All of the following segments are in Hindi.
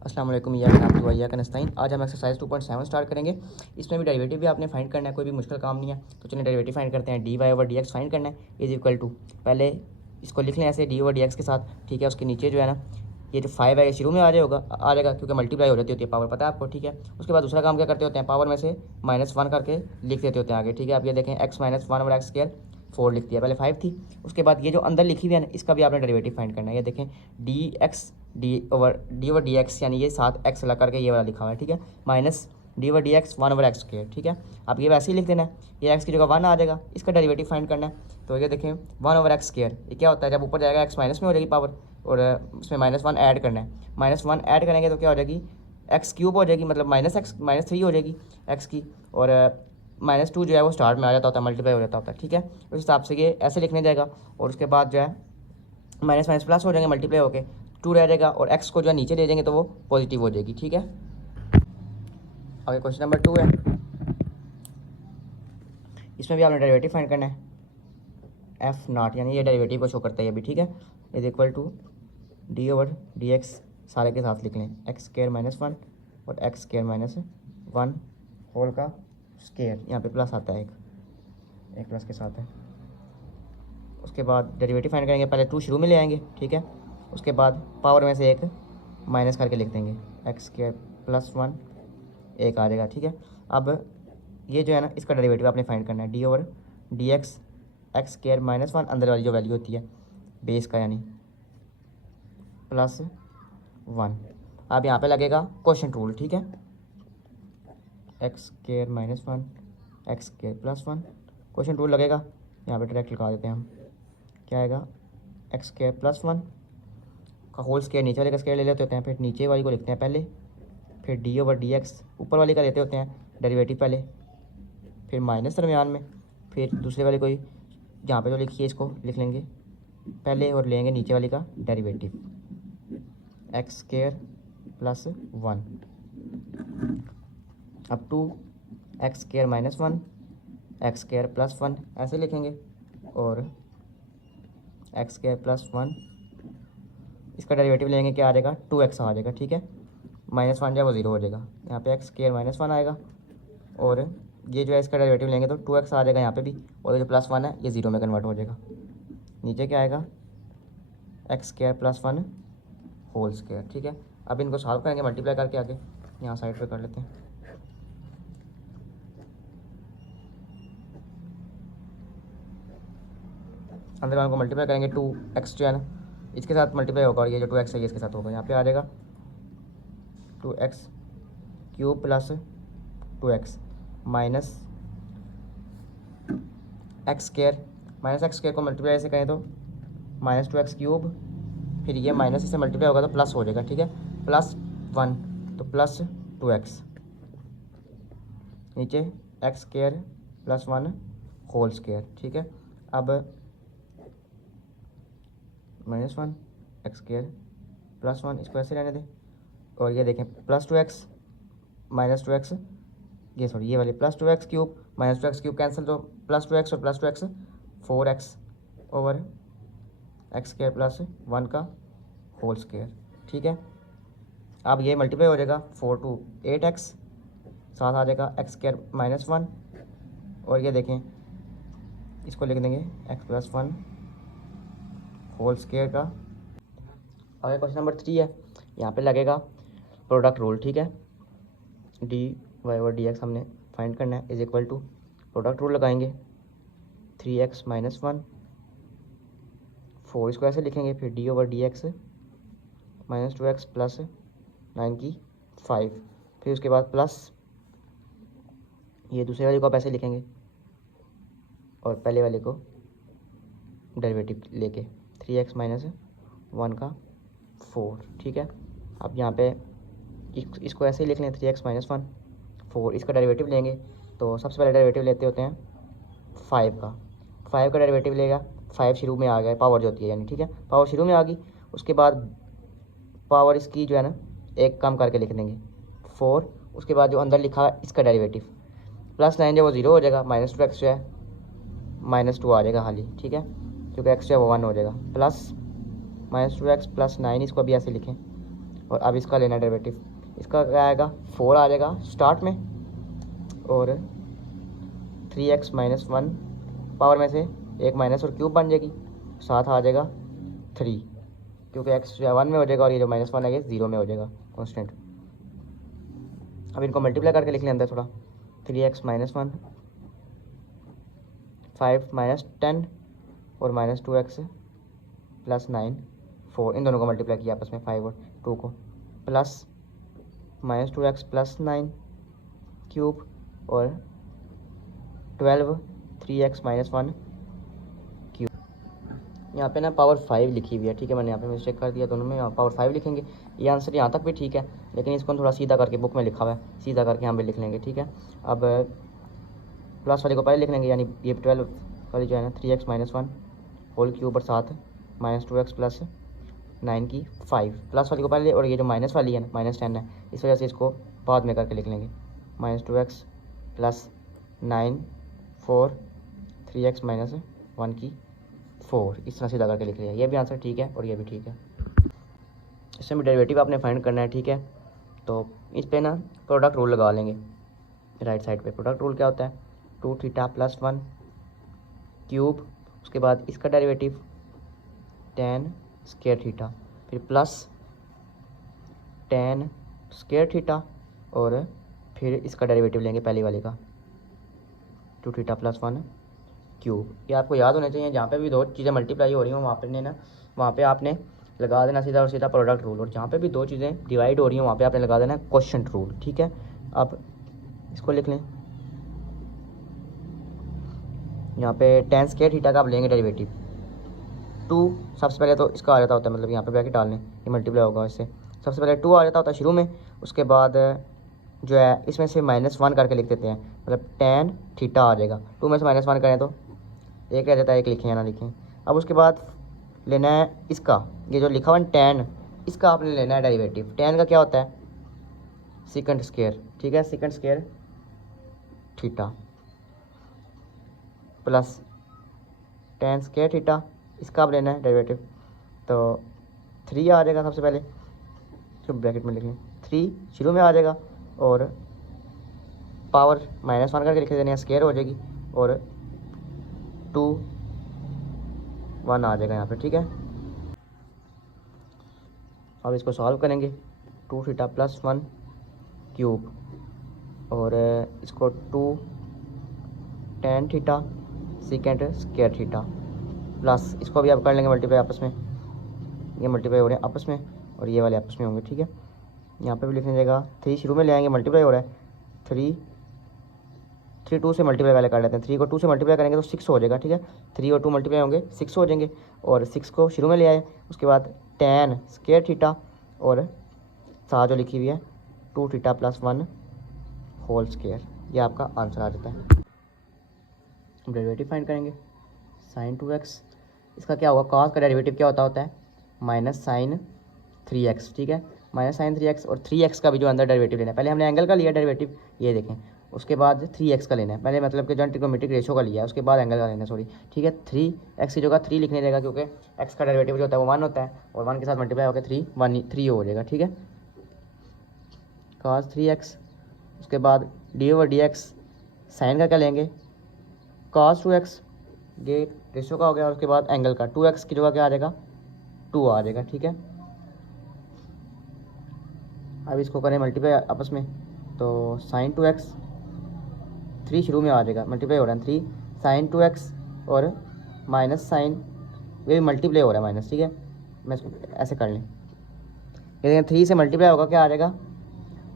अस्सलाम वालेकुम या नाब्दु व इय्याका नस्तईन। आज हम एक्सरसाइज 2.7 स्टार्ट करेंगे। इसमें भी डेरिवेटिव भी आपने फाइंड करना है, कोई भी मुश्किल काम नहीं है। तो चलिए डेरिवेटिव फाइंड करते हैं। D y over d x find करना है इज इक्वल टू, पहले इसको लिख लें ऐसे डी ओवर डी एक्स के साथ, ठीक है। उसके नीचे जो है ना, ये जो 5 है ये शुरू में आ जाएगा क्योंकि मल्टीप्लाई हो जाती होती है पावर, पता है आपको, ठीक है। उसके बाद दूसरा काम क्या करते होते हैं, पावर में से -1 करके लिख देते होते हैं आगे, ठीक है। आप ये देखें x-1 ओवर एक्स स्क्वायर 4 लिख दिया, पहले 5 थी। उसके बाद ये जो अंदर लिखी हुई है ना, इसका भी आपने डेरिवेटिव फाइंड करना है। ये देखें डी ओवर डी एक्स, यानी ये 7x लगा करके ये वाला लिखा हुआ है, ठीक है। Minus D over d x 1 over x square, ठीक है। अब ये वैसे ही लिख देना है, ये x की जगह 1 आ जाएगा, इसका डेरिवेटिव फाइंड करना है। तो ये देखें 1 ओवर एक्स स्क्वायर, ये क्या होता है, जब ऊपर जाएगा x माइनस में हो जाएगी पावर, और उसमें -1 ऐड करना है। -1 ऐड करेंगे तो क्या हो जाएगी, एक्स क्यूब हो जाएगी, मतलब -3 हो जाएगी एक्स की, और -2 जो है वो स्टार्ट में आ जाता होता है, मल्टीप्लाई हो जाता होता है, ठीक है। उस हिसाब से ये ऐसे लिखने जाएगा, और उसके बाद जो है माइनस माइनस प्लस हो जाएंगे, मल्टीप्लाई होके 2 रह जाएगा, और x को जो है नीचे ले जाएंगे तो वो पॉजिटिव हो जाएगी, ठीक है। आगे क्वेश्चन नंबर 2 है, इसमें भी आपने डेरिवेटिव फाइंड करना है। एफ नॉट, यानी ये डेरिवेटिव को शो करता है ये भी, ठीक है। Is equal to d over d x, सारे के साथ लिख लें, एक्स स्क्वायर -1 और एक्स स्क्वायर -1 होल का स्क्वायर, यहाँ पे प्लस आता है, एक प्लस के साथ है। उसके बाद डेरिवेटिव फाइंड करेंगे, पहले 2 शुरू में ले आएंगे, ठीक है। उसके बाद पावर में से एक माइनस करके लिख देंगे, एक्स स्क्वायर +1 एक आ जाएगा, ठीक है। अब ये जो है ना, इसका डेरिवेटिव आपने फाइंड करना है, d over d x, x square -1 अंदर वाली जो वैल्यू होती है बेस का, यानी +1। अब यहाँ पे लगेगा क्वोशंट रूल, ठीक है। X square -1 x square +1 quotient rule लगेगा, यहाँ पे डायरेक्ट लगा देते हैं हम। क्या आएगा, एक्स स्क्वायर +1 का होल स्क्वायर नीचे वाले का स्क्वायर ले लेते होते हैं, फिर नीचे वाली को लिखते हैं पहले, फिर डी ओवर डी एक्स ऊपर वाली का लेते होते हैं डेरिवेटिव पहले, फिर माइनस दरमियान में, फिर दूसरे वाले कोई जहाँ पे जो लिखी है इसको लिख लेंगे पहले, और लेंगे नीचे वाली का डेरिवेटिव, एक्स स्क्वायर +1 अब two x square -1 x square +1 ऐसे लिखेंगे, और एक्स स्क्वायर +1 इसका डेरिवेटिव लेंगे, क्या आ जाएगा, 2x आ जाएगा, ठीक है। -1 जो है वो 0 हो जाएगा, यहाँ पे एक्स स्क्वायर -1 आएगा, और ये जो है इसका डेरिवेटिव लेंगे तो 2x आ जाएगा यहाँ पे भी, और ये जो +1 है ये 0 में कन्वर्ट हो जाएगा। नीचे क्या आएगा, एक्स स्क्वायर +1 होल स्क्वायर, ठीक है। अब इनको सॉल्व करेंगे मल्टीप्लाई करके, आगे यहाँ साइड पे कर लेते हैं। अंदर वालों को मल्टीप्लाई करेंगे, 2x जो है ना इसके साथ मल्टीप्लाई होगा, और ये जो 2x है ये इसके साथ होगा, यहाँ पे आ जाएगा 2x cube +2x minus x square को मल्टीप्लाई ऐसे करें तो -2x क्यूब, फिर ये माइनस से मल्टीप्लाई होगा तो प्लस हो जाएगा, ठीक है, +1 तो +2x, नीचे एक्स स्क्वायर +1 होल स्क्वायर, ठीक है। अब -1 एक्स स्क्वायर +1 इसको ऐसे रहने दें, और ये देखें +2x -2x, ये सॉरी ये वाले +2x cube -2x cube cancel, तो +2x और +2x 4x over x square +1 का होल स्क्वायर, ठीक है। अब ये मल्टीप्लाई हो जाएगा, 4 to 8x, साथ आ जाएगा एक्स स्क्वायर -1, और ये देखें इसको लिख देंगे x +1 होल स्क्वायर का। आगे क्वेश्चन नंबर 3 है, यहाँ पे लगेगा प्रोडक्ट रूल, ठीक है। D y over d x हमने फाइंड करना है, is equal to product rule लगाएंगे, 3x -1 4 इसको ऐसे लिखेंगे, फिर D over d x -2x +9 की 5, फिर उसके बाद प्लस ये दूसरे वाले को आप ऐसे लिखेंगे, और पहले वाले को डेरिवेटिव लेके 3x -1 का 4, ठीक है। अब यहाँ पे इसको ऐसे ही लिख लें, 3x -1 4, इसका डेरिवेटिव लेंगे तो सबसे पहले डेरिवेटिव लेते होते हैं 5 का डेरिवेटिव लेगा, 5 शुरू में आ गया, पावर जो होती है यानी, ठीक है, पावर शुरू में आ गई। उसके बाद पावर इसकी जो है ना एक कम करके लिख देंगे 4, उसके बाद जो अंदर लिखा है इसका डेरिवेटिव +9 जो वो 0 हो जाएगा, -2x जो है -2 आ जाएगा खाली, ठीक है, क्योंकि x जो है वो 1 हो जाएगा, प्लस -2x +9 इसको अभी ऐसे लिखें और अब इसका लेना है डेरिवेटिव। इसका क्या आएगा, 4 आ जाएगा स्टार्ट में, और 3x माइनस 1 पावर में से एक माइनस और क्यूब बन जाएगी, साथ आ जाएगा 3, क्योंकि x 1 में हो जाएगा और ये जो -1 है ये 0 में हो जाएगा कांस्टेंट। अब इनको मल्टीप्लाई करके लिख लें अंदर थोड़ा, 3x माइनस 1, 5 माइनस 10 और -2x प्लस 9, 4, इन दोनों को मल्टीप्लाई किया आपस में 5 और 2 को, प्लस -2x प्लस 9 क्यूब और 12 3x माइनस 1 क्यूब। यहाँ पे ना पावर 5 लिखी हुई है, ठीक है, मैंने यहाँ पे मिस्टेक कर दिया, दोनों में यहाँ पावर 5 लिखेंगे। ये आंसर यहाँ तक भी ठीक है, लेकिन इसको थोड़ा सीधा करके बुक में लिखा हुआ है, सीधा करके यहाँ पे लिख लेंगे, ठीक है। अब प्लस वाले को पहले लिख लेंगे, यानी ये 12 वाली जो है ना 3x माइनस 1 होल क्यूब और साथ -2x प्लस 9 की 5, प्लस वाली को पहले, और ये जो माइनस वाली है ना -10 है, इस वजह से इसको बाद में करके लिख लेंगे, -2x प्लस 9 4 3x माइनस 1 की 4, इस तरह सीधा करके लिख लिया। ये भी आंसर ठीक है और ये भी ठीक है। इसमें भी डेरिवेटिव आपने फाइंड करना है, ठीक है। तो इस पे ना प्रोडक्ट रूल लगा लेंगे, राइट साइड पे प्रोडक्ट रूल क्या होता है, 2 थीटा प्लस 1 क्यूब, उसके बाद इसका डेरिवेटिव tan स्क्वायर थीटा, फिर प्लस tan स्क्वायर थीटा, और फिर इसका डेरिवेटिव लेंगे पहले वाले का 2 थीटा प्लस 1 क्यूब। ये आपको याद होना चाहिए, जहाँ पे भी दो चीज़ें मल्टीप्लाई हो रही हो वहाँ पे आपने लगा देना सीधा और सीधा प्रोडक्ट रूल, और जहाँ पे भी दो चीज़ें डिवाइड हो रही हो वहाँ पे आपने लगा देना क्वोशिएंट रूल, ठीक है। अब इसको लिख लें, यहाँ पे tan स्क्वायर थीटा का आप लेंगे डेरिवेटिव 2, सबसे पहले तो इसका आ जाता होता है, मतलब यहाँ पे ब्रैकेट डालने, ये मल्टीप्लाई होगा इससे, सबसे पहले 2 आ जाता होता है शुरू में, उसके बाद जो है इसमें से -1 करके लिख देते हैं, मतलब tan थीटा आ जाएगा, 2 में से -1 करें तो एक रह जाता है, एक लिखें या ना लिखें। अब उसके बाद लेना है इसका, ये जो लिखा हुआ है tan, इसका आपने लेना है डेरिवेटिव। tan का क्या होता है, सेकंड स्क्वायर, ठीक है, second square theta plus tan square theta, इसका आप लेना है डेरिवेटिव, तो 3 आ जाएगा सबसे पहले, तो ब्रैकेट में लिख लें 3 शुरू में आ जाएगा, और पावर -1 करके लिख देना है, स्क्वायर हो जाएगी, और 2 1 आ जाएगा यहाँ पे, ठीक है। अब इसको सॉल्व करेंगे, 2 थीटा प्लस 1 क्यूब, और इसको 2 tan theta second square theta, plus इसको भी आप कर लेंगे मल्टीप्लाई आपस में, ये मल्टीप्लाई हो रहे हैं आपस में और ये वाले आपस में होंगे, ठीक है। यहाँ पे भी लिखने देगा 3 शुरू में ले आएंगे, मल्टीप्लाई हो रहा है 3 2 से मल्टीप्लाई पहले कर लेते हैं, 3 को 2 से मल्टीप्लाई करेंगे तो 6 हो जाएगा, ठीक है। 3 और 2 मल्टीप्लाई होंगे 6 हो जाएंगे, और 6 को शुरू में ले आए, उसके बाद tan स्क्वायर थीटा, और साथ जो लिखी हुई है 2 थीटा प्लस 1 होल स्क्वायर, ये आपका आंसर आ जाता है। डेरिवेटिव फाइंड करेंगे, sin 2x, इसका क्या होगा, cos का डेरिवेटिव क्या होता है -sin 3x, ठीक है, -sin 3x, और 3x का भी जो अंदर डेरिवेटिव लेना है, पहले हमने एंगल का लिया डेरिवेटिव, ये देखें, उसके बाद 3x का लेना है, पहले मतलब कि जो ट्रिग्नोमेट्रिक रेशो का लिया है, उसके बाद एंगल का लेना है, सॉरी, ठीक है। 3x की जगह 3 लिखने देगा, क्योंकि x का डेरिवेटिव जो होता है वो 1 होता है, और 1 के साथ मल्टीप्लाई होकर 3 हो जाएगा, ठीक है। cos 3x, उसके बाद d/dx, साइन का क्या लेंगे, cos 2x, ये रेशो का हो गया, और उसके बाद एंगल का 2x की जगह क्या आ जाएगा 2 आ जाएगा, ठीक है। अब इसको करें मल्टीप्लाई आपस में, तो sin 2x 3 शुरू में आ जाएगा, मल्टीप्लाई हो रहा है 3 sin 2x, और माइनस साइन, ये भी मल्टीप्लाई हो रहा है माइनस, ठीक है, मैं इसको ऐसे कर लें, ये देखें 3 से मल्टीप्लाई होगा क्या आ जाएगा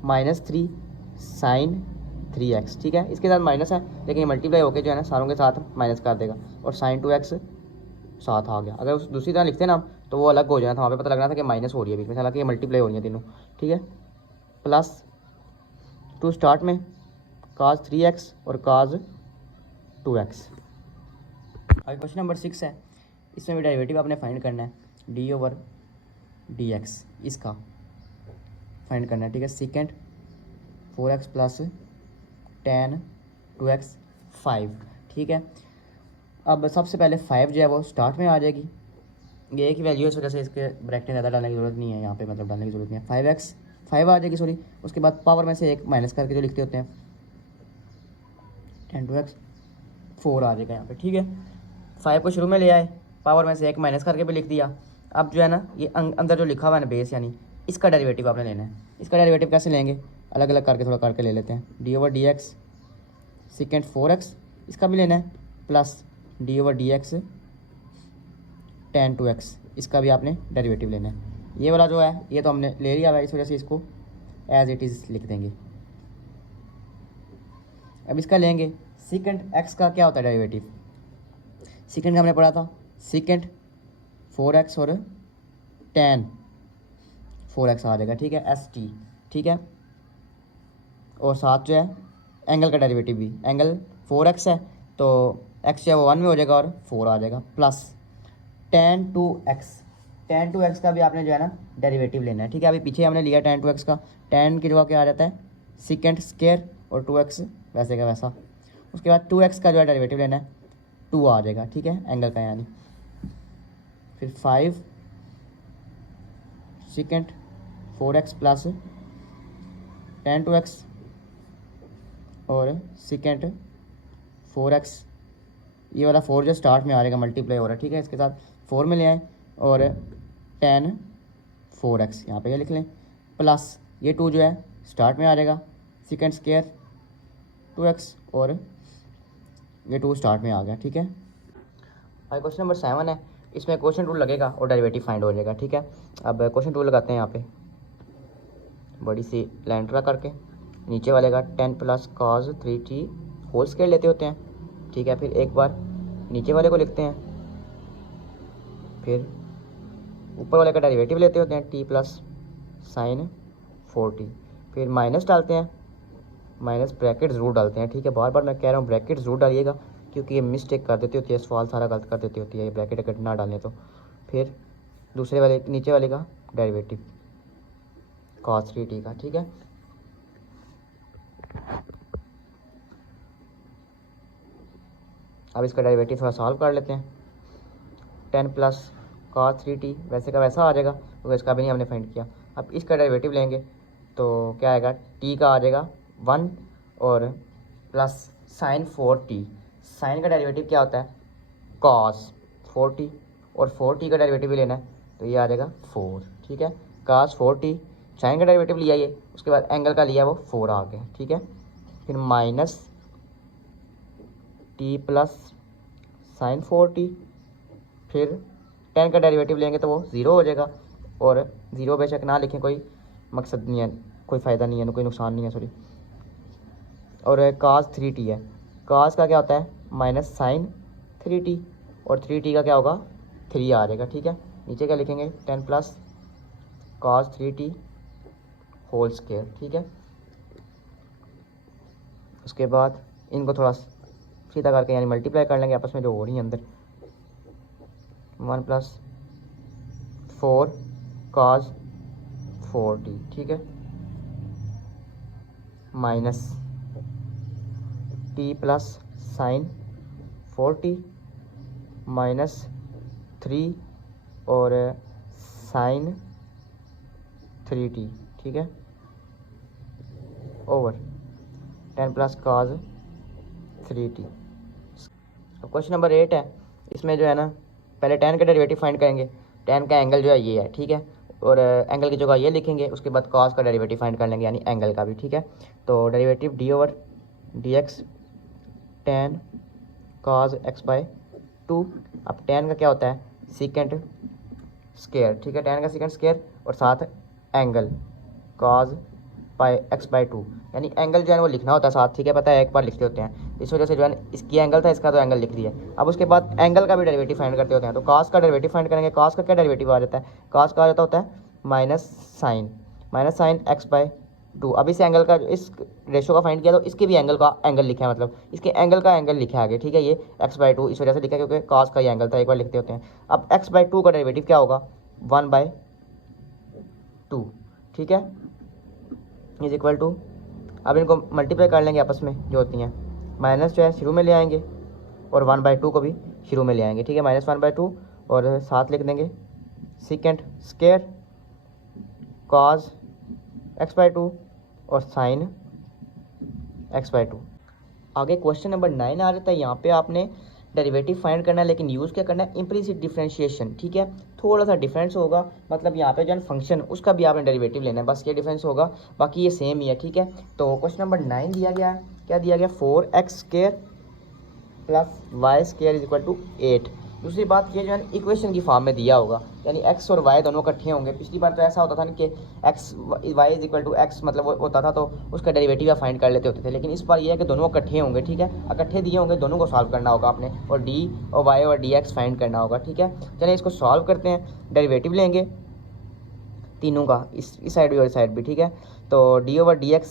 -3 sin 3x, ठीक है। इसके साथ माइनस है, लेकिन ये मल्टीप्लाई होकर जो है ना सारों के साथ माइनस कर देगा, और sin 2x साथ आ गया। अगर उस दूसरी तरह लिखते ना तो वो अलग हो जाना था, वहाँ पे पता लगना था कि माइनस हो रही है बीच में, हालांकि ये मल्टीप्लाई हो रही है तीनों, ठीक है। प्लस 2 स्टार्ट में cos 3x और cos 2x। अभी क्वेश्चन नंबर 6 है, इसमें भी डेरिवेटिव आपने फाइंड करना है, d/dx, इसका फाइंड करना है, ठीक है। Second 4x plus tan 2x 5, ठीक है। अब सबसे पहले 5 जो है वो स्टार्ट में आ जाएगी, ये एक ही वैल्यू है, इस वजह से इसके ब्रैकेट ज़्यादा डालने की ज़रूरत नहीं है, यहाँ पे मतलब डालने की ज़रूरत नहीं है। 5x 5 आ जाएगी सॉरी, उसके बाद पावर में से एक माइनस करके जो लिखते होते हैं 10 2x 4 आ जाएगा यहाँ पे, ठीक है। 5 को शुरू में ले आए, पावर में से एक माइनस करके भी लिख दिया। अब जो है ना ये अंदर जो लिखा हुआ है ना बेस, यानी इसका डेरिवेटिव आपने लेना है। इसका डेरिवेटिव कैसे लेंगे, अलग अलग करके थोड़ा करके ले लेते हैं। d/dx सेकेंड 4x इसका भी लेना है, प्लस d/dx tan 2x इसका भी आपने डेरिवेटिव लेना है। ये वाला जो है ये तो हमने ले लिया है, इस वजह से इसको एज इट इज़ लिख देंगे। अब इसका लेंगे सेकेंड x का क्या होता है डेरिवेटिव, सेकेंड का हमने पढ़ा था सेकेंड 4x और tan 4x आ जाएगा, ठीक है, st, ठीक है। और साथ जो है एंगल का डेरिवेटिव भी, एंगल 4x है तो x जो है वो 1 में हो जाएगा और 4 आ जाएगा, प्लस tan 2x का भी आपने जो है ना डेरिवेटिव लेना है, ठीक है। अभी पीछे हमने लिया tan 2x का, tan की जगह क्या आ जाता है सेकेंड स्क्वायर और 2x वैसे का वैसा। उसके बाद 2x का जो है डेरिवेटिव लेना है, 2 आ जाएगा, ठीक है, एंगल का यानी। फिर 5 second 4x plus tan 2x और सेकेंड 4x, ये वाला 4 जो स्टार्ट में आ जाएगा मल्टीप्लाई हो रहा है, ठीक है, इसके साथ 4 में ले आए और tan 4x यहाँ पे ये लिख लें, प्लस ये 2 जो है स्टार्ट में आ जाएगा सेकेंड स्क्वायर 2x और ये 2 स्टार्ट में आ गया, ठीक है। और क्वेश्चन नंबर 7 है, इसमें क्वेश्चन रूल लगेगा और डेरिवेटिव फाइंड हो जाएगा, ठीक है। अब क्वेश्चन रूल लगाते हैं यहाँ पे, बड़ी सी लाइन ड्रा करके नीचे वाले का 10 plus cos 3t whole square लेते होते हैं, ठीक है। फिर एक बार नीचे वाले को लिखते हैं, फिर ऊपर वाले का डेरिवेटिव लेते होते हैं t प्लस साइन 4t, फिर माइनस डालते हैं, माइनस ब्रैकेट ज़रूर डालते हैं, ठीक है। बार बार मैं कह रहा हूँ ब्रैकेट ज़रूर डालिएगा, क्योंकि ये मिस्टेक कर देती होती है, सवाल सारा गलत कर देती होती है ये ब्रैकेट अगर ना डालें तो। फिर दूसरे वाले नीचे वाले का डेरिवेटिव cos 3t का, ठीक है। अब इसका डेरिवेटिव थोड़ा सॉल्व कर लेते हैं, 10 प्लस cos 3t वैसे का वैसा आ जाएगा, तो इसका भी नहीं हमने फाइंड किया। अब इसका डेरिवेटिव लेंगे तो क्या आएगा, t का आ जाएगा 1 और प्लस साइन 4t, साइन का डेरिवेटिव क्या होता है cos 4t, और 4t का डेरिवेटिव भी लेना है तो ये आ जाएगा 4, ठीक है। cos 4t साइन का डेरिवेटिव लिया ये, उसके बाद एंगल का लिया वो 4 आ गया, ठीक है। फिर minus t plus sign 4t, फिर tan का डेरिवेटिव लेंगे तो वो 0 हो जाएगा, और 0 बेशक ना लिखें, कोई मकसद नहीं है, कोई फ़ायदा नहीं है, कोई नुकसान नहीं है सॉरी। और cos 3t है, cos का क्या होता है माइनस साइन 3t, और 3t का क्या होगा 3 आ जाएगा, ठीक है। नीचे क्या लिखेंगे 10 plus cos 3t whole square, ठीक है। उसके बाद इनको थोड़ा सीधा करके यानी मल्टीप्लाई कर लेंगे आपस में जो हो रही है अंदर, 1 प्लस 4 cos 4t, ठीक है, minus t plus sign 4t minus 3 और साइन 3t, ठीक है, ओवर 10 प्लस cos 3t। अब क्वेश्चन नंबर 8 है, इसमें जो है ना पहले tan का डेरिवेटिव फाइंड करेंगे, tan का एंगल जो है ये है, ठीक है, और एंगल की जगह ये लिखेंगे, उसके बाद cos का डेरिवेटिव फाइंड कर लेंगे यानी एंगल का भी, ठीक है। तो derivative d/dx tan cos x/2, अब tan का क्या होता है सेकेंड स्क्वायर, ठीक है, tan का सेकेंड स्क्वायर और साथ एंगल cos x/2, यानी एंगल जो है वो लिखना होता है साथ, ठीक है, पता है एक बार लिखते होते हैं, इस वजह से जो है इसकी एंगल था, इसका तो एंगल लिख दिया। अब उसके बाद एंगल का भी डेरिवेटिव फाइंड करते होते हैं, तो cos का डेरिवेटिव फाइंड करेंगे। cos का क्या डेरिवेटिव आ जाता है, cos का आ जाता होता है माइनस साइन x/2। अब इस एंगल का इस रेशो का फाइंड किया तो इसके भी एंगल का एंगल लिखा है, मतलब इसके एंगल का एंगल लिखा है आगे, ठीक है, ये x/2 इस वजह से लिखा है क्योंकि cos का ये एंगल था, एक बार लिखते होते हैं। अब x/2 का डेरिवेटिव क्या होगा 1/2, ठीक है, इज इक्वल टू, अब इनको मल्टीप्लाई कर लेंगे आपस में जो होती हैं, माइनस जो है शुरू में ले आएंगे और 1/2 को भी शुरू में ले आएंगे, ठीक है, -1/2 और साथ लिख देंगे सीकेंट स्केयर कॉज x/2 और साइन x/2। आगे क्वेश्चन नंबर 9 आ जाता है। यहाँ पे आपने डेरिवेटिव फाइंड करना है, लेकिन यूज़ क्या करना है, इम्प्लिसिट डिफरेंशिएशन। ठीक है, थोड़ा सा डिफरेंस होगा, मतलब यहाँ पे जो है फंक्शन उसका भी आपने डेरिवेटिव लेना है, बस ये डिफरेंस होगा, बाकी ये सेम ही है। ठीक है, तो क्वेश्चन नंबर 9 दिया गया है, क्या दिया गया, 4x² plus y² is equal to 8। दूसरी बात ये जो है इक्वेशन की फॉर्म में दिया होगा, यानी x और y दोनों इकट्ठे होंगे। पिछली बार तो ऐसा होता था ना कि x y is equal to x मतलब वो होता था तो उसका डेरिवेटिव या फाइंड कर लेते होते थे, लेकिन इस बार ये है कि दोनों इकट्ठे होंगे। ठीक है, इकट्ठे दिए होंगे, दोनों को सॉल्व करना होगा आपने, और d और y और dx फाइंड करना होगा। ठीक है, चलिए इसको सॉल्व करते हैं। डेरिवेटिव लेंगे तीनों का, इस साइड भी और इस साइड भी। ठीक है, तो d ओवर dx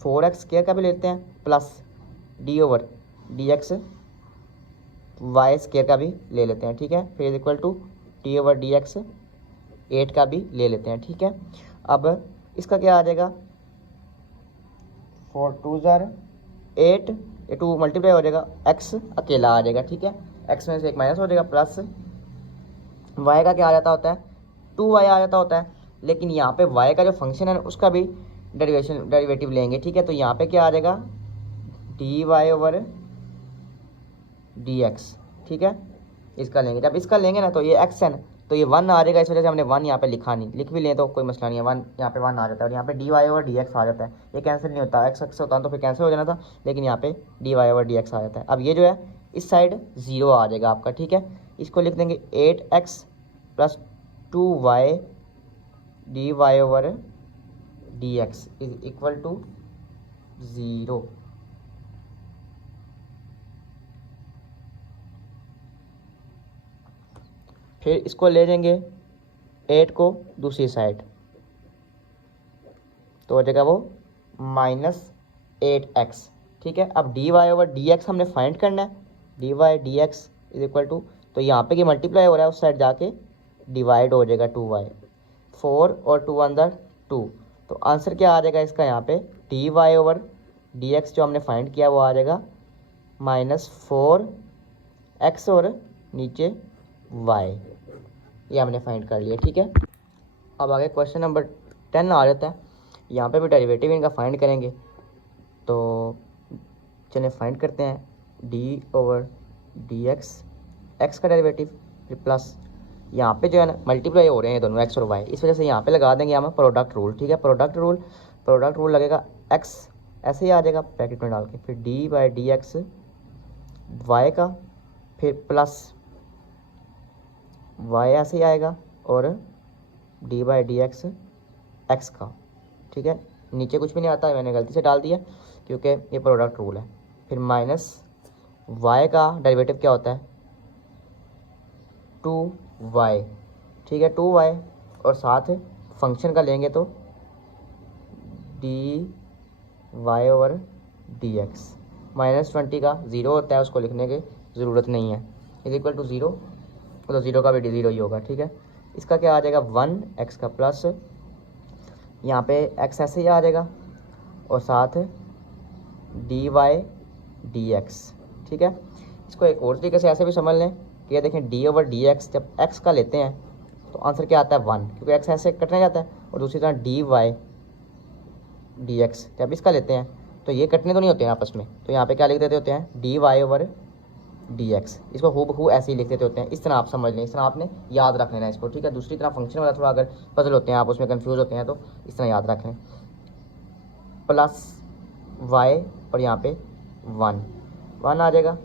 4x² का भी लेते हैं, plus d over dx y² का भी ले लेते हैं। ठीक है, फिर equal to T over dx 8 का भी ले लेते हैं। ठीक है, अब इसका क्या आ जाएगा, 4 2 8, ये 2 मल्टीप्लाई हो जाएगा, x अकेला आ जाएगा। ठीक है, x में से एक माइनस हो जाएगा, प्लस y का क्या आ जाता होता है, 2y आ जाता होता है, लेकिन यहाँ पे y का जो फंक्शन है उसका भी डेरिवेटिव लेंगे। ठीक है, तो यहाँ पे क्या आ जाएगा, dy ओवर dx। ठीक है, इसका लेंगे, जब इसका लेंगे ना तो ये x है ना, तो ये 1 आ जाएगा, इस वजह से हमने 1 यहाँ पे लिखा नहीं, लिख भी लें तो कोई मसला नहीं है, 1 यहाँ पे 1 आ जाता है, और यहाँ पे dy ओवर dx आ जाता है। ये कैंसिल नहीं होता, x होता तो फिर कैंसिल हो जाना था, लेकिन यहाँ पे dy ओवर dx आ जाता है। अब ये जो है इस साइड 0 आ जाएगा आपका। ठीक है, इसको लिख देंगे 8x प्लस 2y dy over dx is equal to 0। फिर इसको ले जाएंगे 8 को दूसरी साइड, तो हो जाएगा वो -8x। ठीक है, अब dy ओवर dx हमने फाइंड करना है, dy dx is equal to, तो यहाँ पे कि मल्टीप्लाई हो रहा है उस साइड जाके डिवाइड हो जाएगा 2y, 4 और 2 अंदर 2, तो आंसर क्या आ जाएगा इसका, यहाँ पे dy ओवर dx जो हमने फाइंड किया वो आ जाएगा -4x और नीचे y, ये हमने फाइंड कर लिया। ठीक है, अब आगे क्वेश्चन नंबर 10 आ जाता है। यहाँ पे भी डेरिवेटिव इनका फाइंड करेंगे, तो चलिए फाइंड करते हैं, डी ओवर dx x का डेरिवेटिव, फिर प्लस यहाँ पे जो है ना मल्टीप्लाई हो रहे हैं दोनों x और y, इस वजह से यहाँ पे लगा देंगे हम प्रोडक्ट रूल। ठीक है, प्रोडक्ट रूल लगेगा, x ऐसे ही आ जाएगा ब्रैकेट में डाल के, फिर d/dx y का, फिर प्लस y ऐसे ही आएगा, और d/dx x का। ठीक है, नीचे कुछ भी नहीं आता है, मैंने गलती से डाल दिया क्योंकि ये प्रोडक्ट रूल है। फिर माइनस y का डेरिवेटिव क्या होता है, 2y। ठीक है, 2y, और साथ फंक्शन का लेंगे तो dy ओवर dx, -20 का 0 होता है, उसको लिखने की ज़रूरत नहीं है, इज इक्वल टू 0, तो 0 का भी 0 ही होगा। ठीक है, इसका क्या आ जाएगा, 1x का प्लस यहाँ पे x ऐसे ही आ जाएगा, और साथ dy dx। ठीक है, इसको एक और तरीके से ऐसे भी समझ लें कि ये देखें d ओवर dx जब x का लेते हैं तो आंसर क्या आता है 1, क्योंकि x ऐसे कटने जाता है, और दूसरी तरह dy dx जब इसका लेते हैं तो ये कटने तो नहीं होते हैं आपस में, तो यहाँ पे क्या लिख देते होते हैं, dy ओवर dx, इसको हूबहू ऐसे ही लिख देते होते हैं। इस तरह आप समझ लें, इस तरह आपने याद रख लेना इसको। ठीक है, दूसरी तरह फंक्शन वाला थोड़ा अगर पजल होते हैं आप, उसमें कंफ्यूज होते हैं, तो इस तरह याद रख लें, प्लस y और यहाँ पे 1 आ जाएगा,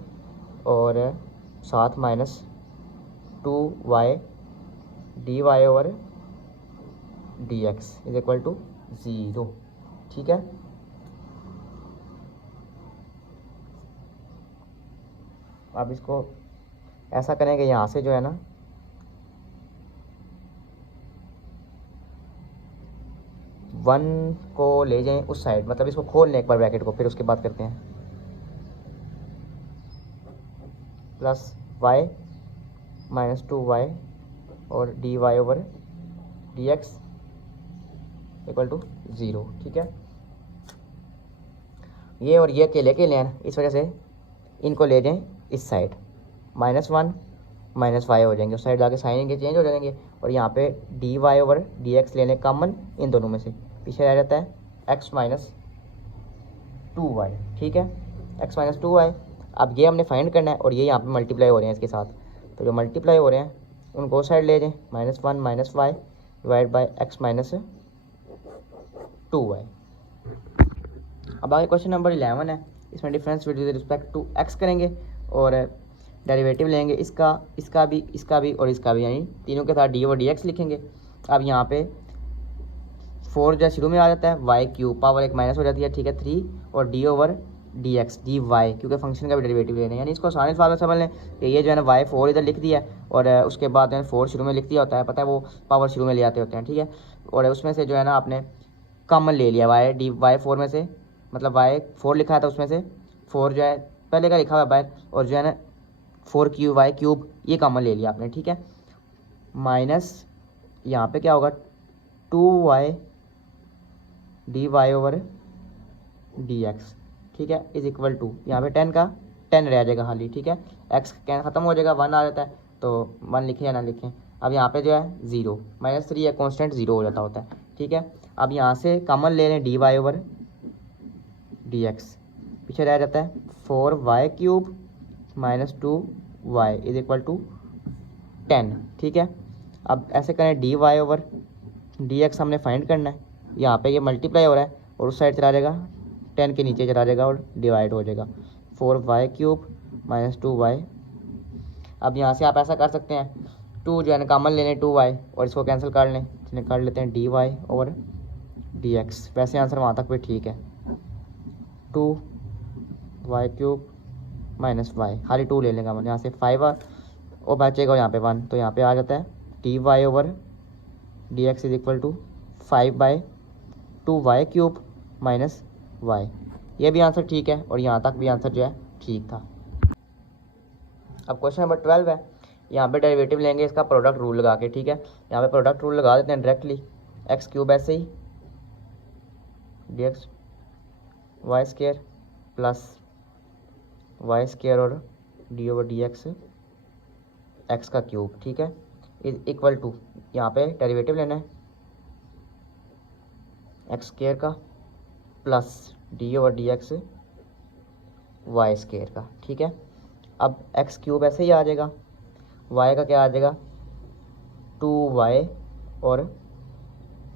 और साथ -2y dy over dx is equal to 0। ठीक है, अब इसको ऐसा करेंगे, यहाँ से जो है ना 1 को ले जाएं उस साइड, मतलब इसको खोल लें एक बार ब्रैकेट को, फिर उसके बाद करते हैं, प्लस y -2y और dy over dx equal to 0। ठीक है, ये और ये अकेले के लें, इस वजह से इनको ले जाएं इस साइड, -1 -y हो जाएंगे, उस साइड जाके साइन के चेंज हो जाएंगे। और यहाँ पे dy ओवर dx लेने कॉमन इन दोनों में से, पीछे रह जाता है x माइनस 2y। ठीक है, x माइनस 2y। अब ये हमने फाइंड करना है और ये यहाँ पे मल्टीप्लाई हो रहे हैं इसके साथ, तो जो मल्टीप्लाई हो रहे हैं उनको उस साइड ले जाएं, -1 minus y divide by x minus 2y। अब आगे क्वेश्चन नंबर 11 है, इसमें difference with respect to x करेंगे और डेरिवेटिव लेंगे इसका, इसका भी और इसका भी, यानी तीनों के साथ डी ओवर डी एक्स लिखेंगे। अब यहाँ पे 4 जो शुरू में आ जाता है, वाई क्यूब पावर एक माइनस हो जाती है, ठीक है 3, और d over d x d y, क्योंकि फंक्शन का भी डेरिवेटिव लेना है, यानी इसको आसानी से समझ लें कि ये जो है ना वाई 4 इधर लिख दिया और उसके बाद जो है 4 शुरू में लिख दिया होता है, पता है वो पावर शुरू में ले आते होते हैं, ठीक है। और उसमें से जो है ना आपने कॉमन ले लिया वाई 4 में से, मतलब वाई 4 लिखा था उसमें से 4 जो है पहले का लिखा हुआ है बाहर, और जो है ना 4 क्यूब वाई क्यूब ये कॉमन ले लिया आपने, ठीक है। माइनस यहाँ पे क्या होगा 2y d y over d x, ठीक है, इज इक्वल टू यहाँ पे 10 का 10 रह जाएगा खाली, ठीक है। x ख़त्म हो जाएगा, 1 आ जाता है, तो 1 लिखें या ना लिखें। अब यहाँ पे जो है 0 -3 है, कॉन्स्टेंट 0 हो जाता होता है, ठीक है। अब यहाँ से कॉमन ले लें d y over d x, पीछे रह जाता है 4y cube minus 2y is equal to 10, ठीक है। अब ऐसे करें d y over d x हमने फाइंड करना है, यहाँ पे ये मल्टीप्लाई हो रहा है और उस साइड चला जाएगा 10 के नीचे चला जाएगा और डिवाइड हो जाएगा 4y क्यूब माइनस 2y। अब यहाँ से आप ऐसा कर सकते हैं 2 जो है ना कॉमन ले लें 2y और इसको कैंसिल कर लें, इसलिए कर लेते हैं d y over d x. वैसे आंसर वहाँ तक भी ठीक है, 2y क्यूब माइनस वाई, खाली 2 ले लेंगे, यहाँ से 5 और बचेगा यहाँ पे 1, तो यहाँ पे आ जाता है d y over d x is equal to 5/2y cube minus y. ये भी आंसर ठीक है और यहाँ तक भी आंसर जो है ठीक था। अब क्वेश्चन नंबर 12 है, यहाँ पे डेरिवेटिव लेंगे इसका प्रोडक्ट रूल लगा के, ठीक है। यहाँ पे प्रोडक्ट रूल लगा देते हैं डायरेक्टली, एक्स क्यूब ऐसे ही d x y square plus y square और d over d x x का क्यूब, ठीक है, इज इक्वल टू यहाँ पे डेरिवेटिव लेना है एक्स स्केयर का plus d over d x y square का, ठीक है। अब एक्स क्यूब ऐसे ही आ जाएगा, वाई का क्या आ जाएगा 2y और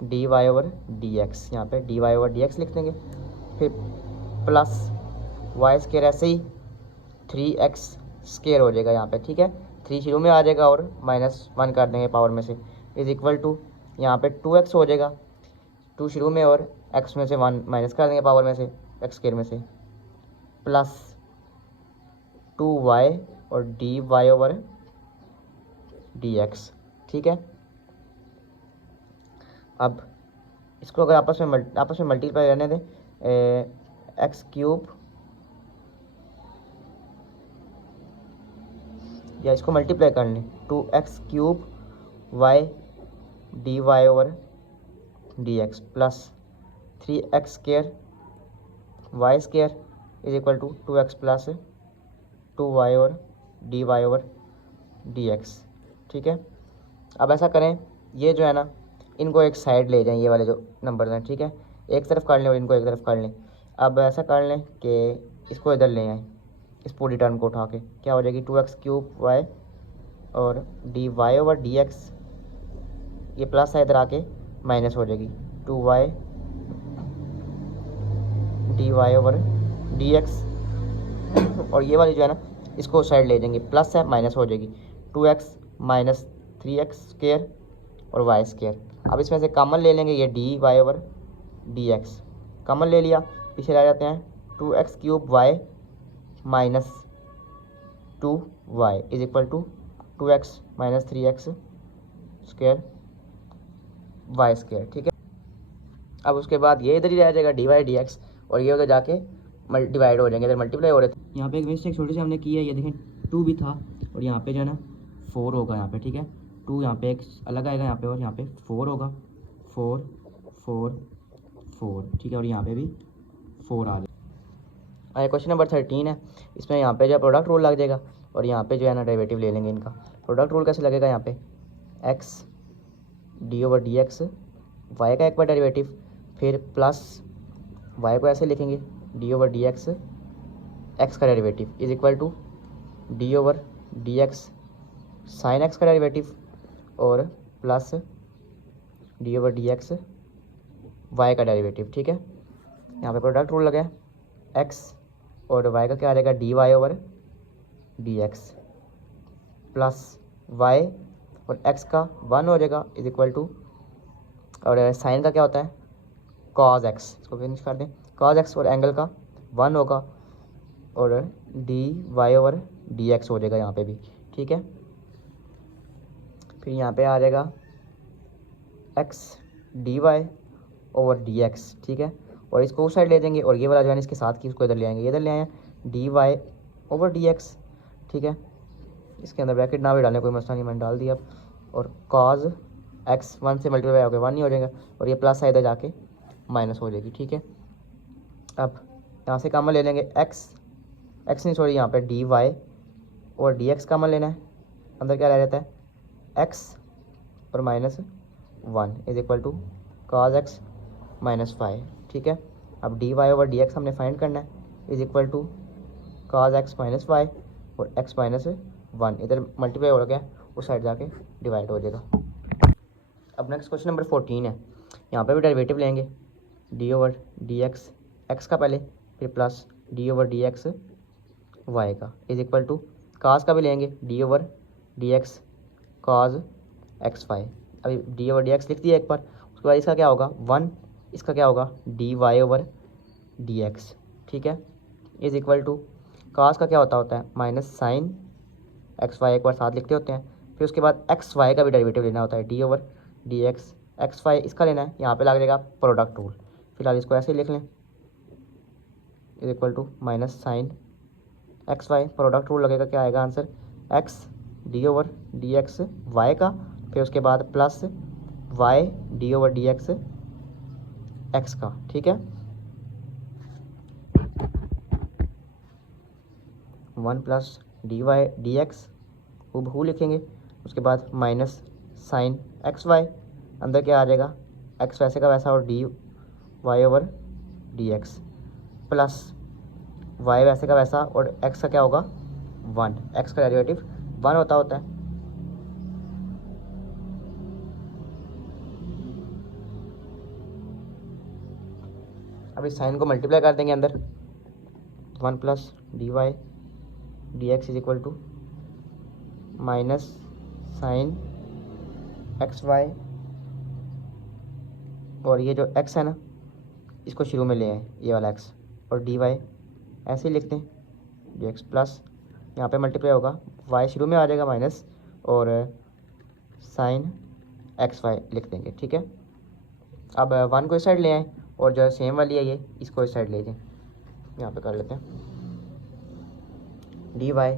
d y over d x, यहाँ पर d y over d x लिख देंगे, फिर प्लस वाई स्केयर ऐसे ही 3x स्केयर हो जाएगा यहाँ पे, ठीक है, 3 शुरू में आ जाएगा और -1 कर देंगे पावर में से, इज इक्वल टू यहाँ पे 2x हो जाएगा, 2 शुरू में और x में से 1 माइनस कर देंगे पावर में से x स्केयर में से, प्लस 2y और d y over d x, ठीक है। अब इसको अगर आपस में मल्टीप्लाई रहने दें, एक्स क्यूब या इसको मल्टीप्लाई कर लें 2x cube y d y over d x plus 3x square y square is equal to 2x plus 2y और d y over d x, ठीक है। अब ऐसा करें, ये जो है ना इनको एक साइड ले जाएं, ये वाले जो नंबर हैं, ठीक है, एक तरफ कर लें और इनको एक तरफ कर लें। अब ऐसा कर लें कि इसको इधर ले आएँ, इस पूरी टर्म को उठा के क्या हो जाएगी 2x क्यूब वाई और d y over d x, ये प्लस है इधर आके माइनस हो जाएगी 2y d y over d x, और ये वाली जो है ना इसको साइड ले जाएंगे, प्लस है माइनस हो जाएगी 2x माइनस 3x स्केयर और वाई स्केयर। अब इसमें से कॉमन ले लेंगे, ये d y over d x common ले लिया, पीछे रह जाते हैं 2x cube y minus 2y is equal to 2x minus 3x square y square, ठीक है। अब उसके बाद ये इधर ही रह जाएगा डी वाई डी एक्स और ये उधर जाके डिवाइड हो जाएंगे, इधर मल्टीप्लाई हो रहे थे। यहाँ पे एक मिस्टेक छोटी सी हमने की है, ये देखें 2 भी था और यहाँ पे जो है ना 4 होगा यहाँ पे, ठीक है, 2 यहाँ पे एक अलग आएगा यहाँ पे और यहाँ पे 4 होगा, 4 4 4, ठीक है, और यहाँ पे भी 4 आ जाएगा। क्वेश्चन नंबर 13 है। इसमें यहाँ पे जो प्रोडक्ट रूल लग जाएगा और यहाँ पे जो है ना डेरिवेटिव ले लेंगे इनका। प्रोडक्ट रूल कैसे लगेगा, यहाँ पे x d over d x, y का एक बार डेरिवेटिव, फिर प्लस वाई को ऐसे लिखेंगे d over d x, x का derivative is equal to d over d x sine x का डेरिवेटिव और plus d over d x y का डेरिवेटिव। ठीक है, यहाँ पे प्रोडक्ट रूल लगा है, एक्स और वाई का क्या आ जाएगा d y over d x plus y और एक्स का 1 हो जाएगा इज इक्वल टू, और साइन का क्या होता है कॉज एक्स, इसको फिनिश कर दें, कॉज एक्स और एंगल का 1 होगा और d y over d x हो जाएगा यहाँ पे भी। ठीक है, फिर यहाँ पे आ जाएगा x d y over d x. ठीक है, और इसको उस साइड ले जाएंगे और ये वाला जो है इसके साथ की उसको इधर ले आएंगे, इधर ले आए d y over d x. ठीक है, इसके अंदर ब्रैकेट ना भी डालने कोई मसला नहीं, मैंने डाल दिया अब, और कॉज एक्स 1 से मल्टीप्लाई होकर 1 ही हो जाएगा और ये प्लस इधर जाके माइनस हो जाएगी। ठीक है, अब यहाँ से कॉमन ले लेंगे एक्स नहीं सॉरी यहाँ पे डी वाई और डी एक्स कॉमन लेना है, अंदर क्या रह जाता है एक्स और minus 1 is equal to cos x minus 5। ठीक है, अब d y over d x हमने फाइंड करना है is equal to cos x minus 5 और एक्स माइनस 1 इधर मल्टीप्लाई हो गया, उस साइड जाके डिवाइड हो जाएगा। अब नेक्स्ट क्वेश्चन नंबर 14 है। यहाँ पे भी डेरिवेटिव लेंगे d over d x, x का पहले, फिर plus d over d x y का इज इक्वल टू काज का भी लेंगे d over d x cos x y. अभी डी ओवर डी एक्स लिख दिया एक बार, उसके बाद इसका क्या होगा 1, इसका क्या होगा d y over d x. ठीक है, इज इक्वल टू काज का क्या होता है माइनस साइन एक्स वाई एक बार साथ लिखते होते हैं, फिर उसके बाद एक्स वाई का भी डेरिवेटिव लेना होता है d over d x x y, इसका लेना है, यहाँ पे लग जाएगा प्रोडक्ट रूल। फिलहाल इसको ऐसे ही लिख लें is equal to minus sine x y, product rule लगेगा, क्या आएगा answer x d over d x y का, फिर उसके बाद plus y d over d x x का। ठीक है, 1 plus d y d x हूबहू लिखेंगे, उसके बाद माइनस साइन एक्स वाई, अंदर क्या आ जाएगा एक्स वैसे का वैसा और d y over d x plus y वैसे का वैसा और एक्स का क्या होगा 1, एक्स का डेरिवेटिव 1 होता है। अब इस साइन को मल्टीप्लाई कर देंगे अंदर, 1 plus d y d x is equal to minus sine x y, और ये जो एक्स है ना इसको शुरू में ले आए ये वाला एक्स, और डी वाई ऐसे ही लिखते हैं डी एक्स प्लस यहाँ पे मल्टीप्लाई होगा वाई शुरू में आ जाएगा माइनस और साइन एक्स वाई लिख देंगे। ठीक है, अब 1 को इस साइड ले आए और जो सेम वाली है ये इसको इस साइड ले जाएं, यहाँ पे कर लेते हैं डी वाई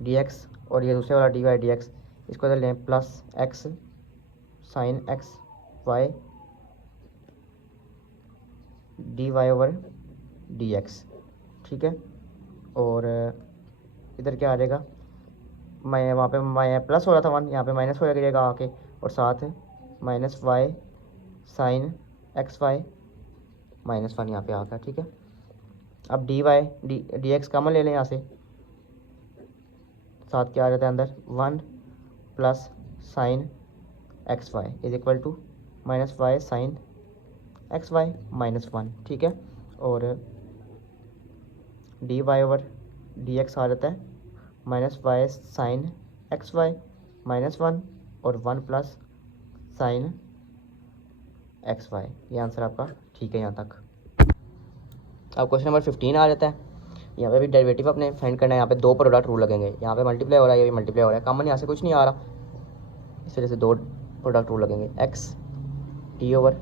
डी एक्स और ये दूसरे वाला डी वाई डी एक्स, इसको इधर लें plus x sine x y d y over d x. ठीक है, और इधर क्या आ जाएगा मैं वहाँ पे मैं प्लस हो रहा था 1, यहाँ पे माइनस हो जाएगा आके, और साथ minus y sine x y minus 1 यहाँ पे आ गया। ठीक है, अब d y d x common ले लें यहाँ से, साथ क्या आ जाता है अंदर 1 plus sine x y is equal to minus y sine x y minus 1। ठीक है, और d y over d x आ जाता है minus y sine x y minus 1 और 1 प्लस साइन एक्स वाई। ये आंसर आपका ठीक है यहाँ तक। अब क्वेश्चन नंबर 15 आ जाता है। यहाँ पे भी डेरिवेटिव अपने फाइंड करना है, यहाँ पे 2 प्रोडक्ट रूल लगेंगे, यहाँ पे मल्टीप्लाई हो रहा है, ये भी मल्टीप्लाई हो रहा है, कॉमन यहाँ से कुछ नहीं आ रहा, इस वजह से 2 प्रोडक्ट रूल लगेंगे, x d over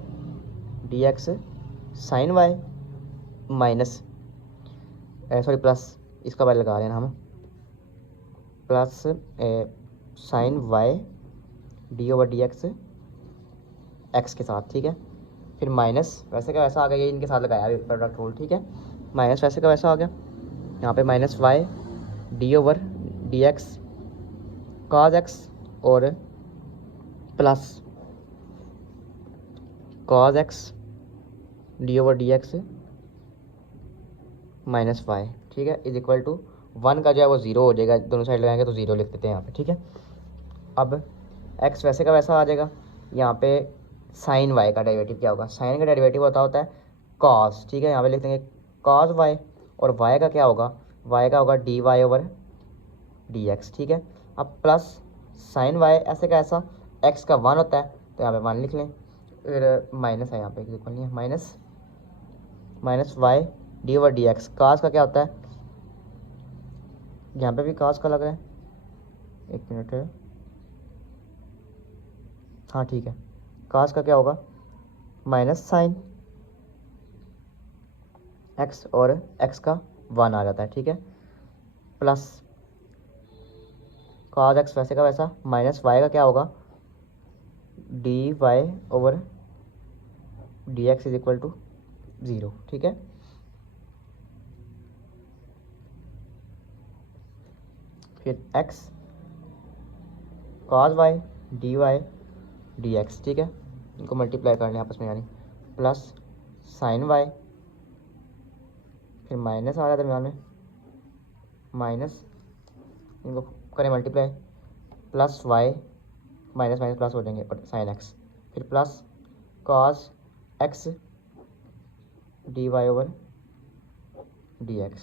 d x sine y minus sorry plus, इसका पहले लगा रहे हैं हम plus sine y d over d x x के साथ। ठीक है, फिर माइनस वैसे का वैसा आ गया, ये इनके साथ लगाया प्रोडक्ट रूल। ठीक है, माइनस वैसे का वैसा आ गया, यहाँ पे minus y d over d x cos x और plus cos x d over d x minus y, ठीक है, इज इक्वल टू 1 का जो है वो 0 हो जाएगा, दोनों साइड लगाएंगे तो 0 लिख देते हैं यहाँ पे, ठीक है। अब x वैसे का वैसा आ जाएगा, यहाँ पे साइन y का डेरिवेटिव क्या होगा, साइन का डेरिवेटिव होता है कॉस, ठीक है, यहाँ पे लिख देंगे कॉस y, और y का क्या होगा, y का होगा d y over d x, ठीक है। अब प्लस साइन y ऐसे का ऐसा, x का 1 होता है तो यहाँ पे 1 लिख लें, फिर माइनस है यहाँ पे इक्वल नहीं है, minus y d over d x, cos का क्या होता है, यहाँ पे भी कास का लग रहा है, एक मिनट है, हाँ ठीक है, कास का क्या होगा माइनस साइन एक्स, और एक्स का 1 आ जाता है, ठीक है, प्लस काज एक्स वैसे का वैसा, माइनस वाई का क्या होगा d y over d x is equal to 0, ठीक है। फिर x cos y d y d x, ठीक है, इनको मल्टीप्लाई कर लें आपस में, यानी प्लस साइन y, फिर माइनस आ रहा है दरम्यान में, माइनस इनको करें multiply, plus y minus minus plus हो जाएंगे, और साइन x, फिर plus cos x d y over d x.